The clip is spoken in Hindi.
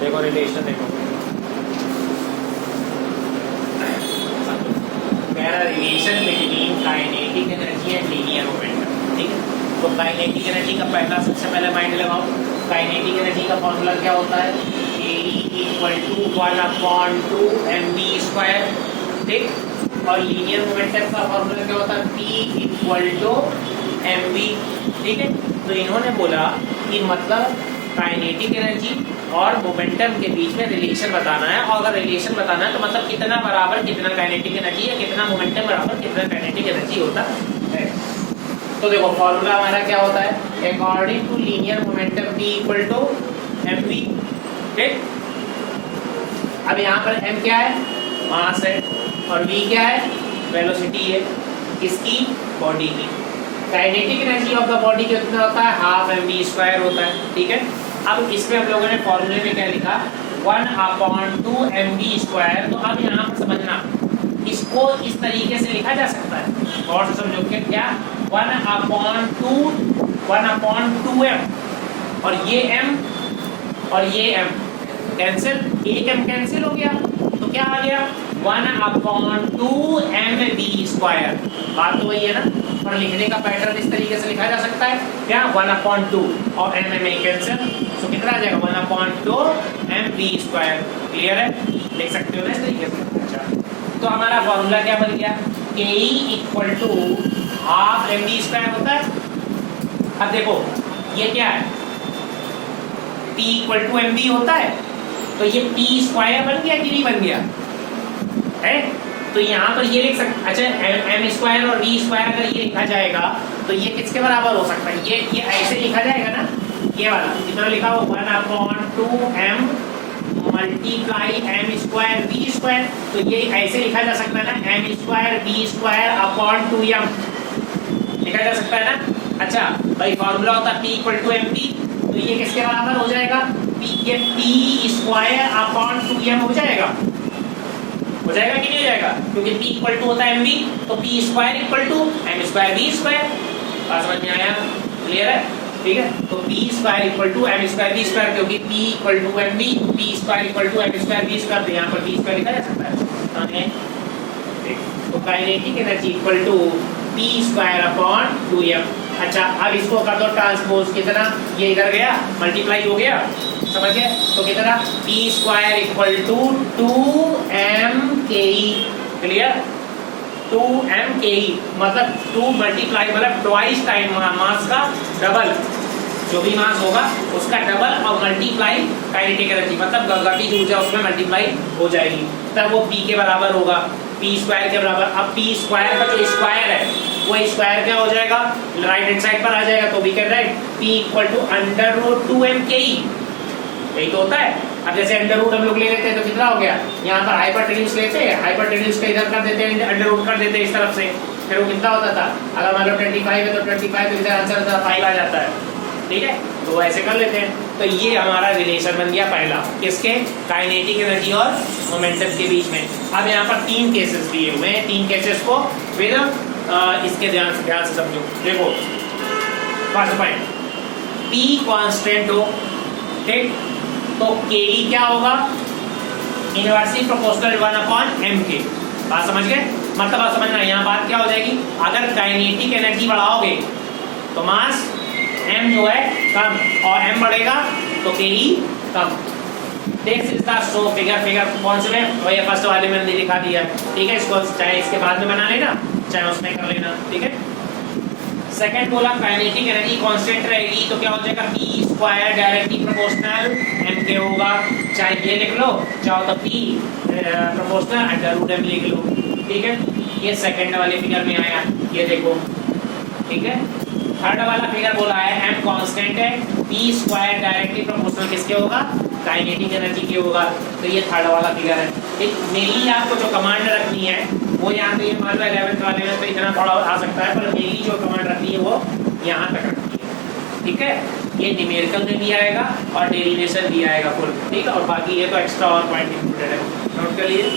देखो रिलेशन देखो, कह रहा relation between kinetic energy and linear momentum. ठीक है, तो काइनेटिक एनर्जी का पहला सबसे पहले माइंड लगाओ। काइनेटिक एनर्जी का फॉर्मूला क्या होता है? Ke equal to 1/2 mv²। ठीक, और लीनियर मोमेंटम का फॉर्मूला क्या होता है? P equal to mv। ठीक है, तो इन्होंने बोला कि मतलब काइनेटिक एनर्जी और मोमेंटम के बीच में रिलेशन बताना है, और अगर रिलेशन बताना है तो मतलब कितना बराबर कितना काइनेटिक एनर्जी है, कितना मोमेंटम बराबर कितना काइनेटिक एनर्जी होता है। तो देखो फॉर्मूला हमारा क्या होता है? According to linear momentum P equal to mv। ठीक, अब यहाँ पर m क्या है? मास है, और v क्या है? वेलोसिटी है। किसकी? बॉडी की। Kinetic energy of the body कितना होता है? हाफ mv² होता है। ठीक है, अब इसमें हम लोगों ने फॉर्मूले में क्या लिखा? 1/2 mv²। तो अब यहाँ पर समझना, इसको इस तरीके से लिखा जा सकता है, और से समझो क्या? 1/2m, और ये m और ये m कैंसिल, एक m कैंसिल हो गया, तो क्या आ गया? 1/2 mv²। बात तो वही है ना, और लिखने का पैटर्न इस तरीके से लिखा जा सकता है क्या? 1/2 और m में कैंसिल, तो कितना आ जाएगा? 1/2 mv²। क्लियर है? लिख सकते हो ना इस तरीके से। अच्छा, तो हमारा फॉर्मूला क्या बन गया? Ke equal to half mv² होता है। अब देखो ये क्या है? P इक्वल टू mv होता है, तो ये p² बन गया कि नहीं बन गया है? तो यहाँ पर ये लिख सकते, अच्छा m² और v² अगर ये लिखा जाएगा तो ये किसके बराबर हो सकता है? ये ऐसे लिखा जाएगा ना, ये वाला कितना लिखा हो? 1/2 m मल्टीप्लाई m² v²। तो ये ऐसे लिखा जा सकता है ना, m² v² 2m लिखा जा सकता है ना। अच्छा भाई, फॉर्मूला होता है P इक्वल टू mv, तो ये किसके बराबर हो जाएगा? ये P² 2m हो जाएगा। हो जाएगा कि नहीं हो जाएगा? क्योंकि P इक्वल टू होता है mv, तो P² equal to m² v²। बात समझ में आया? क्लियर है? ठीक है, तो P² equal to m² v², क्योंकि P equal to mv, P² equal to m² v², तो यहाँ पर P² लिखा जा सकता है। तो kinetic energy equal to P² 2m। अच्छा, अब इसको कर दो ट्रांसपोज, कितना? ये इधर गया, मल्टीप्लाई हो गया, समझ गए? तो कितना? P² equal to 2mke। Clear? 2mke मतलब 2 मल्टीप्लाई मतलब ट्वाइस टाइम मास का डबल, जो भी मास होगा उसका डबल, और मल्टीप्लाई काइनेटिक एनर्जी मतलब गतिज ऊर्जा उसमें मल्टीप्लाई हो जाएगी, तब वो P के बराबर होगा, P² के बराबर। अब P² का जो स्क्वायर है वो स्क्वायर क्या हो जाएगा? राइट हैंड साइड पर आ जाएगा, तो we can write P equal to √2mke। यही तो होता है। अब जैसे अंडर रूट हम लोग ले लेते हैं तो कितना हो गया? यहाँ पर हाइपोटेन्यूज लेते हैं, हाइपोटेन्यूज का इधर कर देते हैं, अंडर रूट कर देते हैं इस तरफ से, फिर वो कितना होता था? अगर मान लो 25 है तो 25, तो इधर आंसर 5 आ जाता है। ठीक है, तो ऐसे कर लेते हैं। तो ये हमारा रिलेशन बन गया पहला, किसके? काइनेटिक एनर्जी और मोमेंटम के बीच में। अब यहाँ पर 3 केसेस दिए हुए हैं, 3 केसेस को फिर इसके ध्यान से समझो। देखो फर्स्ट पॉइंट, P कांस्टेंट हो, ठीक, तो Ke क्या होगा? Inversely proportional 1/mk। बात समझ गए? मतलब आप समझना, यहाँ बात क्या हो जाएगी? अगर काइनेटिक एनर्जी बढ़ाओगे तो मास m जो है कम, और m बढ़ेगा तो Ke कम। देख सकता सो फिगर कौन से में? वही फर्स्ट वाले में दिखा दिया है। ठीक है, इसको चाहे इसके बाद में बना लेना, चाहे उसमें कर लेना। ठीक है, सेकंड बोला काइनेटिक एनर्जी कांस्टेंट रहेगी, तो क्या हो जाएगा? P² डायरेक्टली प्रोपोर्शनल mk होगा, चाहे ये लिख लो, चाहो तो P प्रोपोर्शनल √m लिख लो। ठीक है, ये सेकंड वाले फिगर में आया, ये देखो। ठीक है, थर्ड वाला फिगर बोला है m कांस्टेंट है, P² डायरेक्टली प्रोपोर्शनल किसके होगा? काइनेटिक एनर्जी की होगा। तो ये थर्ड वाला फिगर है। ठीक, मेनली आपको जो कमांड रखनी है वो यहाँ पे, मान लो 11th वाले में तो इतना थोड़ा आ सकता है, पर मेनली जो कमांड रखनी है वो यहाँ तक रखनी है। ठीक है, ये न्यूमेरिकल में भी आएगा और डेरिवेशन भी आएगा फुल। ठीक है, और बाकी ये तो एक्स्ट्रा और पॉइंट इंक्लूडेड है, नोट कर लीजिए।